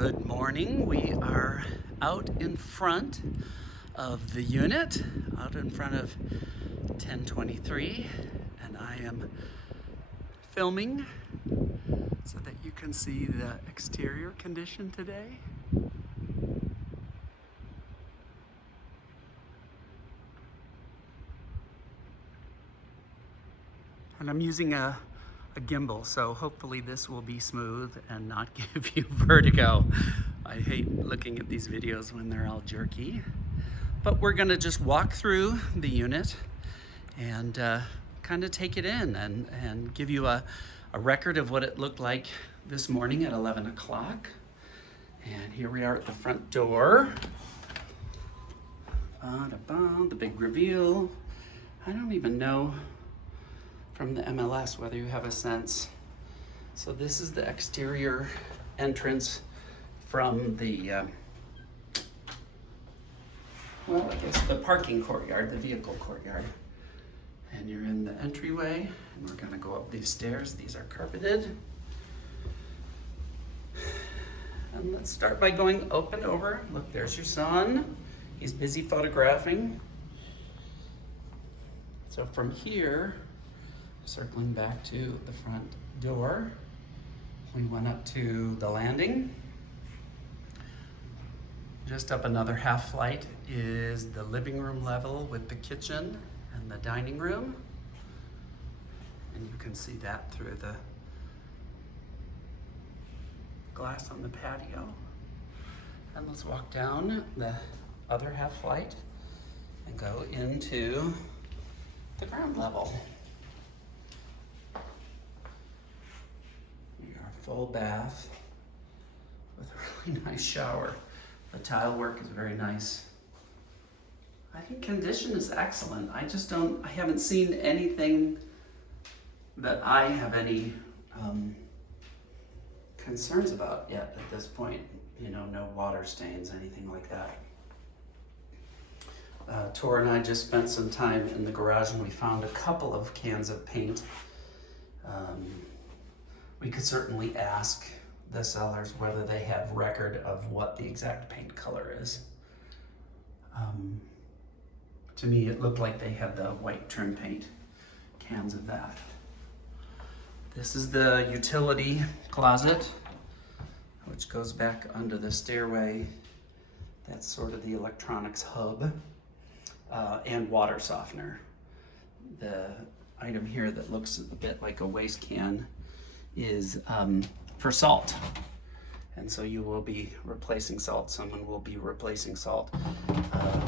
Good morning. We are out in front of the unit, out in front of 1023, and I am filming so that you can see the exterior condition today. And I'm using a gimbal, so hopefully this will be smooth and not give you vertigo. I hate looking at these videos when they're all jerky. But we're gonna just walk through the unit and kind of take it in and give you a record of what it looked like this morning at 11 o'clock. And here we are at the front door. The big reveal. I don't even know from the MLS whether you have a sense. So this is the exterior entrance from the well, I guess the parking courtyard, the vehicle courtyard. And you're in the entryway, and we're gonna go up these stairs. These are carpeted. And let's start by going open over. Look, there's your son. He's busy photographing. So from here, circling back to the front door, we went up to the landing. Just up another half flight is the living room level with the kitchen and the dining room. And you can see that through the glass on the patio. And let's walk down the other half flight and go into the ground level. Your full bath with a really nice shower. The tile work is very nice. I think condition is excellent. I haven't seen anything that I have any concerns about yet at this point. You know, no water stains, anything like that. Tor and I just spent some time in the garage and we found a couple of cans of paint. We could certainly ask the sellers whether they have record of what the exact paint color is. To me, it looked like they had the white trim paint, cans of that. This is the utility closet, which goes back under the stairway. That's sort of the electronics hub, and water softener. The item here that looks a bit like a waste can is for salt. And so you will be replacing salt. Someone will be replacing salt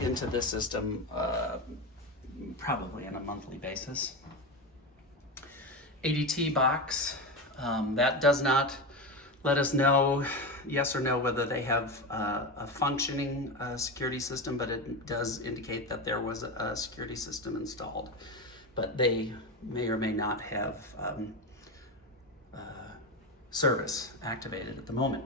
into this system probably on a monthly basis. ADT box, that does not let us know, yes or no, whether they have a functioning security system, but it does indicate that there was a security system installed. But they may or may not have service activated at the moment.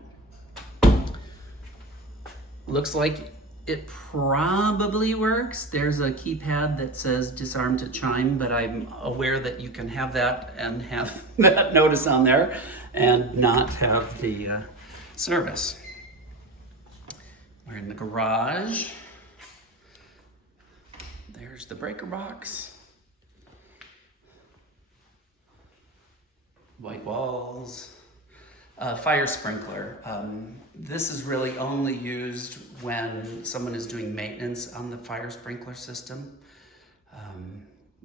Looks like it probably works. There's a keypad that says disarm to chime, but I'm aware that you can have that and have that notice on there and not have the service. We're in the garage. There's the breaker box. White walls. Fire sprinkler. This is really only used when someone is doing maintenance on the fire sprinkler system.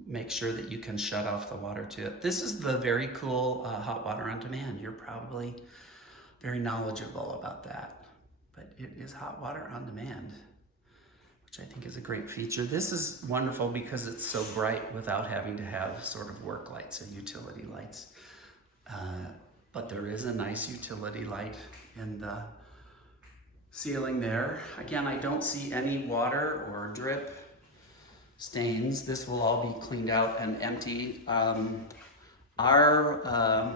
Make sure that you can shut off the water to it. This is the very cool hot water on demand. You're probably very knowledgeable about that, but it is hot water on demand, which I think is a great feature. This is wonderful because it's so bright without having to have sort of work lights and utility lights. But there is a nice utility light in the ceiling there. Again, I don't see any water or drip stains. This will all be cleaned out and emptied. Our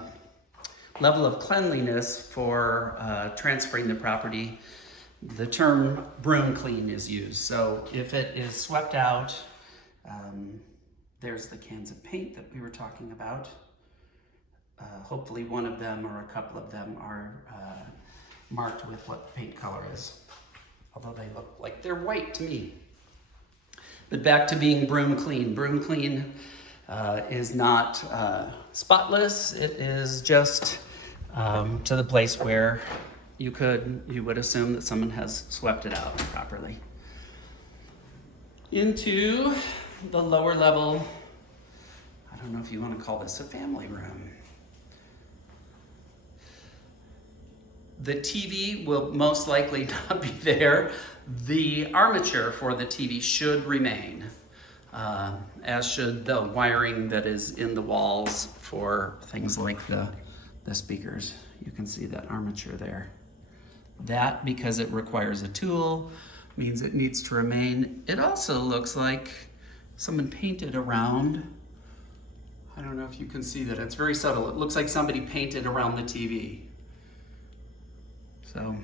level of cleanliness for transferring the property, the term broom clean is used. So if it is swept out, there's the cans of paint that we were talking about. Hopefully one of them or a couple of them are marked with what the paint color is, although they look like they're white to me. But back to being broom clean. Broom clean is not spotless. It is just to the place where you would assume that someone has swept it out properly. Into the lower level, I don't know if you want to call this a family room. The TV will most likely not be there. The armature for the TV should remain, as should the wiring that is in the walls for things like the speakers. You can see that armature there. That, because it requires a tool, means it needs to remain. It also looks like someone painted around. I don't know if you can see that. It's very subtle. It looks like somebody painted around the TV. So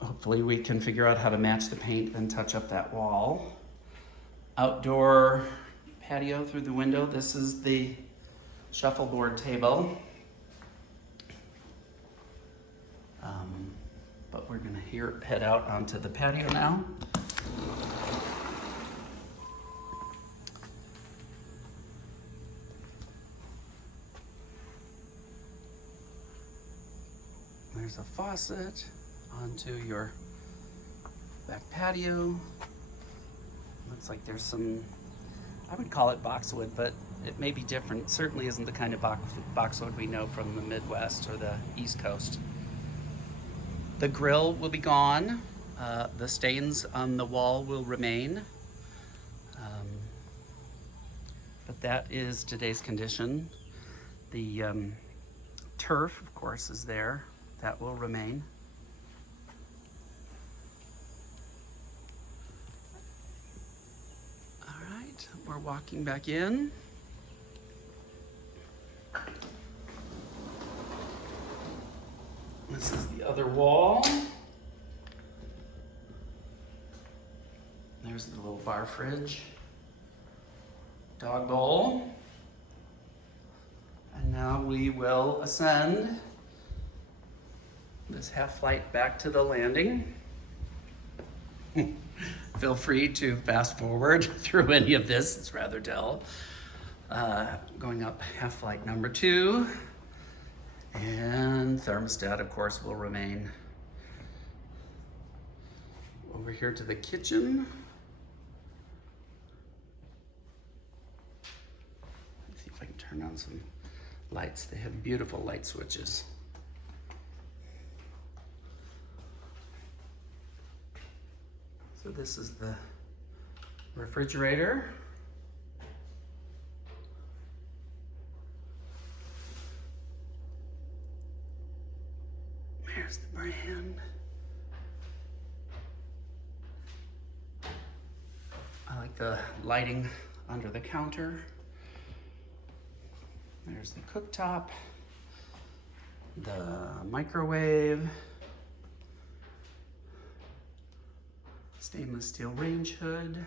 hopefully we can figure out how to match the paint and touch up that wall. Outdoor patio through the window. This is the shuffleboard table. But we're gonna head out onto the patio now. There's a faucet onto your back patio. Looks like there's some, I would call it boxwood, but it may be different. It certainly isn't the kind of boxwood we know from the Midwest or the East Coast. The grill will be gone. The stains on the wall will remain. But that is today's condition. The turf, of course, is there. That will remain. All right, we're walking back in. This is the other wall. There's the little bar fridge. Dog bowl. And now we will ascend this half flight back to the landing. Feel free to fast forward through any of this, it's rather dull. Going up half flight number 2. And thermostat, of course, will remain. Over here to the kitchen. Let's see if I can turn on some lights. They have beautiful light switches. So this is the refrigerator. There's the brand. I like the lighting under the counter. There's the cooktop, the microwave, stainless steel range hood.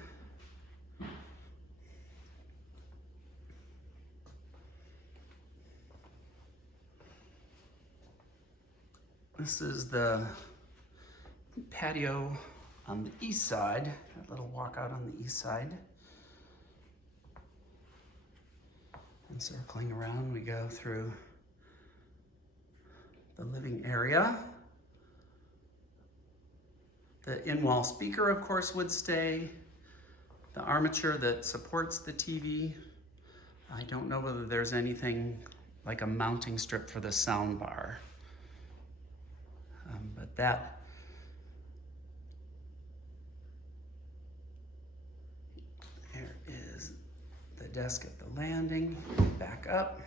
This is the patio on the east side, that little walkout on the east side. And circling around, we go through the living area. The in-wall speaker, of course, would stay. The armature that supports the TV. I don't know whether there's anything like a mounting strip for the sound bar. But that there is the desk at the landing. Back up.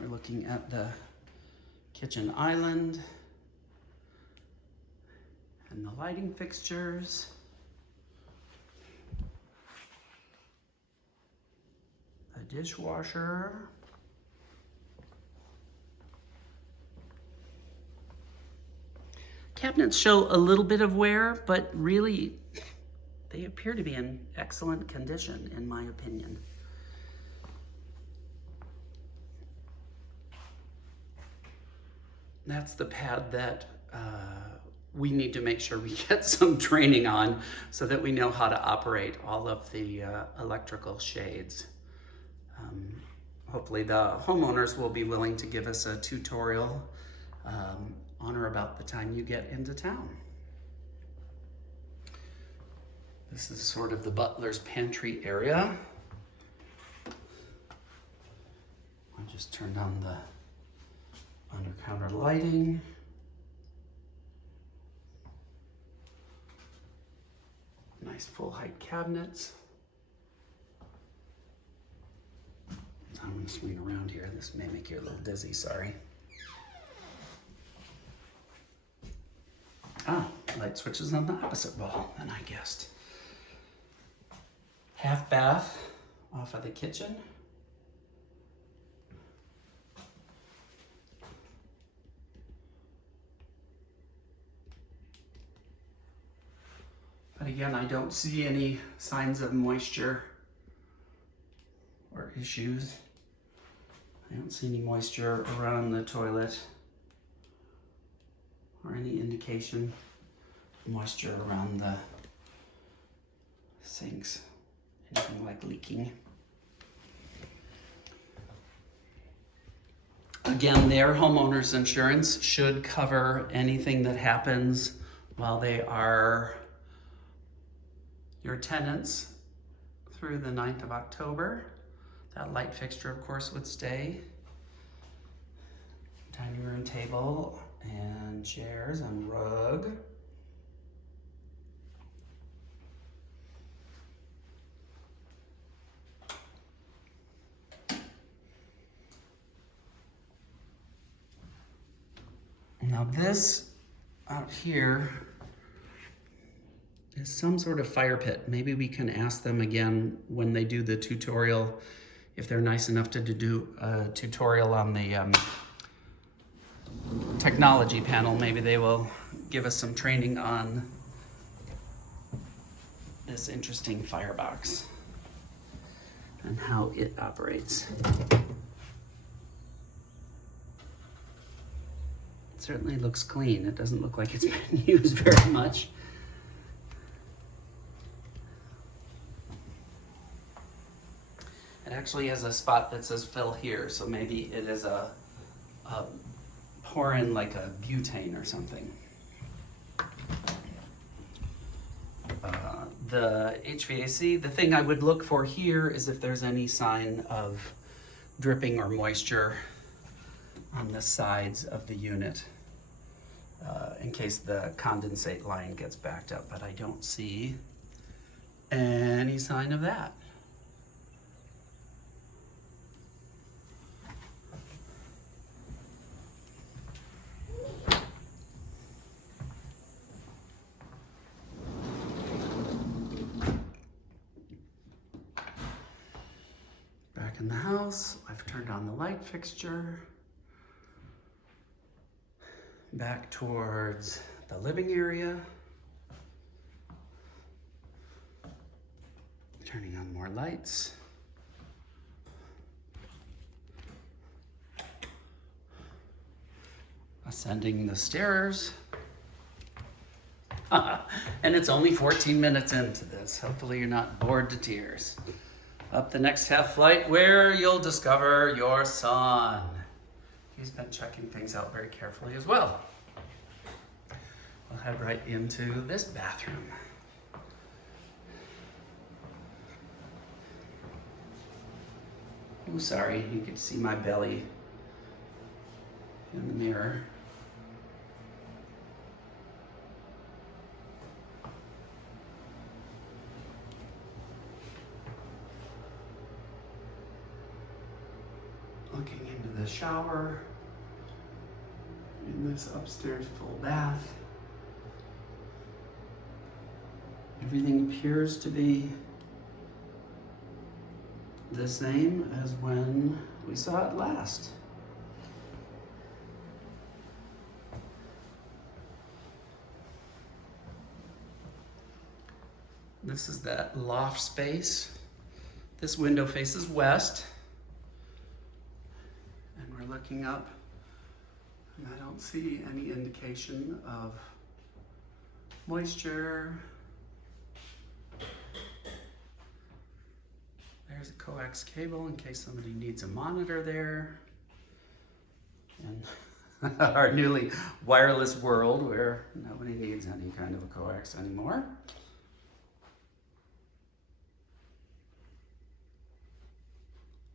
We're looking at the kitchen island and the lighting fixtures. The dishwasher. Cabinets show a little bit of wear, but really they appear to be in excellent condition, in my opinion. that's the pad that we need to make sure we get some training on so that we know how to operate all of the electrical shades. Hopefully the homeowners will be willing to give us a tutorial on or about the time you get into town. This is sort of the butler's pantry area. I just turned on the under counter lighting. Nice full height cabinets. I'm going to swing around here. This may make you a little dizzy, sorry. Ah, light switches on the opposite wall than I guessed. Half bath off of the kitchen. But again, I don't see any signs of moisture or issues. I don't see any moisture around the toilet or any indication of moisture around the sinks, anything like leaking. Again, their homeowner's insurance should cover anything that happens while they are your tenants through the 9th of October. That light fixture, of course, would stay. Dining room table and chairs and rug. Now this out here is some sort of fire pit. Maybe we can ask them again when they do the tutorial, if they're nice enough to do a tutorial on the technology panel. Maybe they will give us some training on this interesting firebox and how it operates. It certainly looks clean. It doesn't look like it's been used very much. It actually has a spot that says fill here, so maybe it is a pour in like a butane or something. The HVAC, the thing I would look for here is if there's any sign of dripping or moisture on the sides of the unit, in case the condensate line gets backed up, but I don't see any sign of that. Back in the house, I've turned on the light fixture. Back towards the living area. Turning on more lights. Ascending the stairs. And it's only 14 minutes into this. Hopefully you're not bored to tears. Up the next half flight where you'll discover your son. He's been checking things out very carefully as well. We'll head right into this bathroom. Oh, sorry, you can see my belly in the mirror. Looking into the shower in this upstairs full bath. Everything appears to be the same as when we saw it last. This is that loft space. This window faces west. And we're looking up And I don't see any indication of moisture. There's a coax cable in case somebody needs a monitor there. In our newly wireless world where nobody needs any kind of a coax anymore.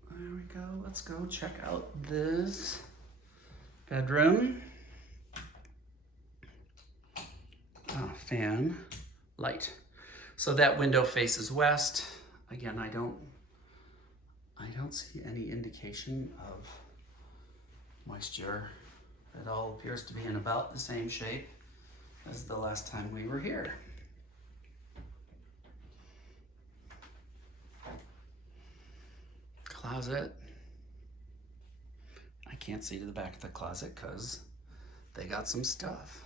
There we go. Let's go check out this bedroom. Fan, light. So that window faces west. Again, I don't see any indication of moisture. It all appears to be in about the same shape as the last time we were here. Closet. I can't see to the back of the closet because they got some stuff.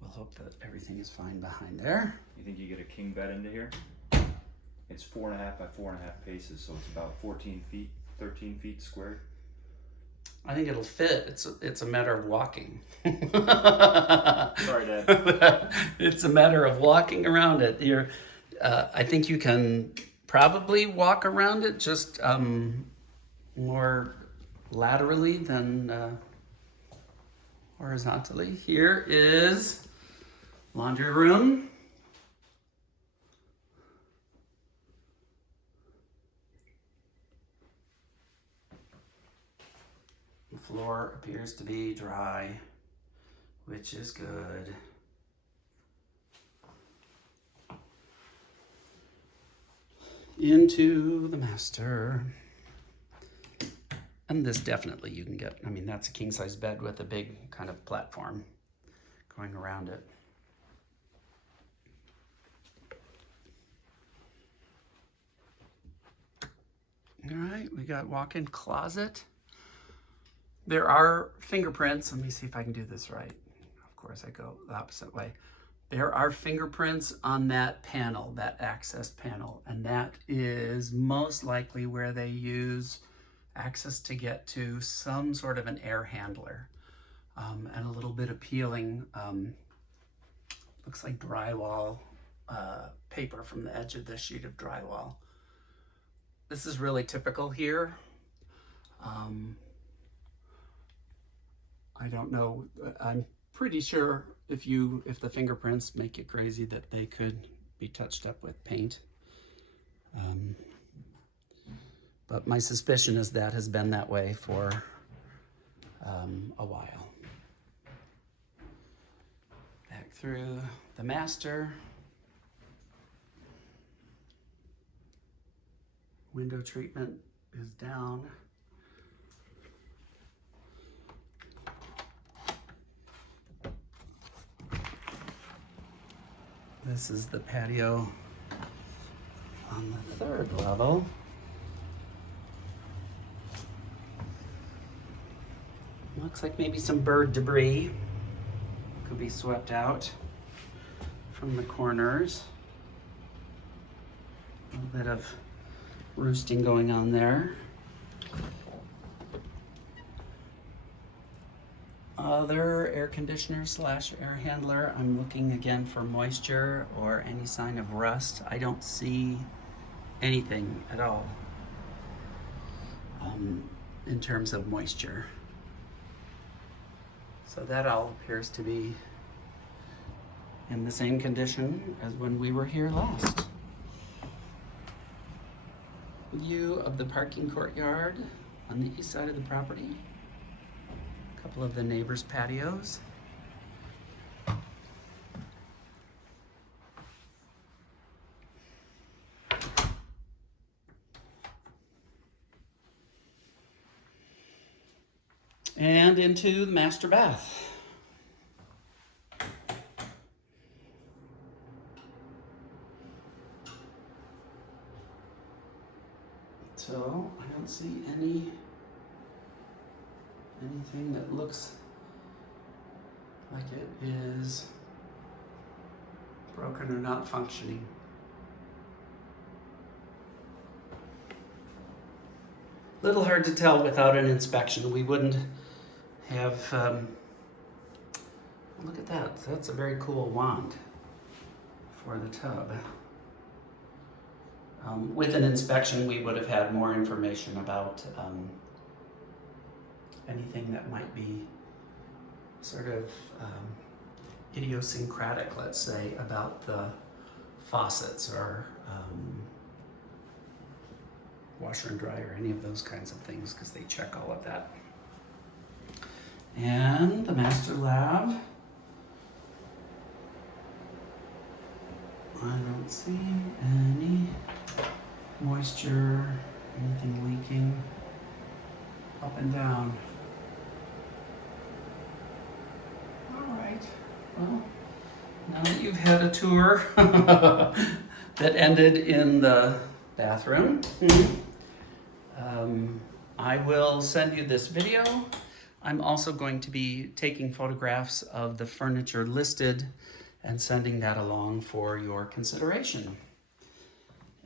We'll hope that everything is fine behind there. You think you get a king bed into here? It's 4.5 by 4.5 paces, so it's about 14 feet, 13 feet squared. I think it'll fit. It's a matter of walking. Sorry, Dad. It's a matter of walking around it. I think you can probably walk around it just more laterally than horizontally. Here is laundry room. The floor appears to be dry, which is good. Into the master. And this definitely you can get, I mean, that's a king size bed with a big kind of platform going around it. All right, we got walk-in closet. There are fingerprints. Let me see if I can do this right. Of course, I go the opposite way. There are fingerprints on that panel, that access panel, and that is most likely where they use access to get to some sort of an air handler and a little bit of peeling, looks like drywall paper from the edge of this sheet of drywall. This is really typical here. I don't know, I'm pretty sure if the fingerprints make you crazy that they could be touched up with paint. But my suspicion is that has been that way for a while. Back through the master. Window treatment is down. This is the patio on the third level. Looks like maybe some bird debris could be swept out from the corners. A little bit of roosting going on there. Other air conditioner / air handler, I'm looking again for moisture or any sign of rust. I don't see anything at all in terms of moisture. So that all appears to be in the same condition as when we were here last. View of the parking courtyard on the east side of the property. A couple of the neighbors' patios. And into the master bath. So I don't see anything that looks like it is broken or not functioning. Little hard to tell without an inspection. We wouldn't have, look at that, that's a very cool wand for the tub. With an inspection, we would have had more information about anything that might be sort of idiosyncratic, let's say, about the faucets or washer and dryer, any of those kinds of things, because they check all of that. And the master lab, I don't see any moisture, anything leaking up and down. All right, well, now that you've had a tour that ended in the bathroom, I will send you this video. I'm also going to be taking photographs of the furniture listed and sending that along for your consideration.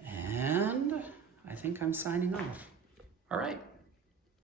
And I think I'm signing off. All right.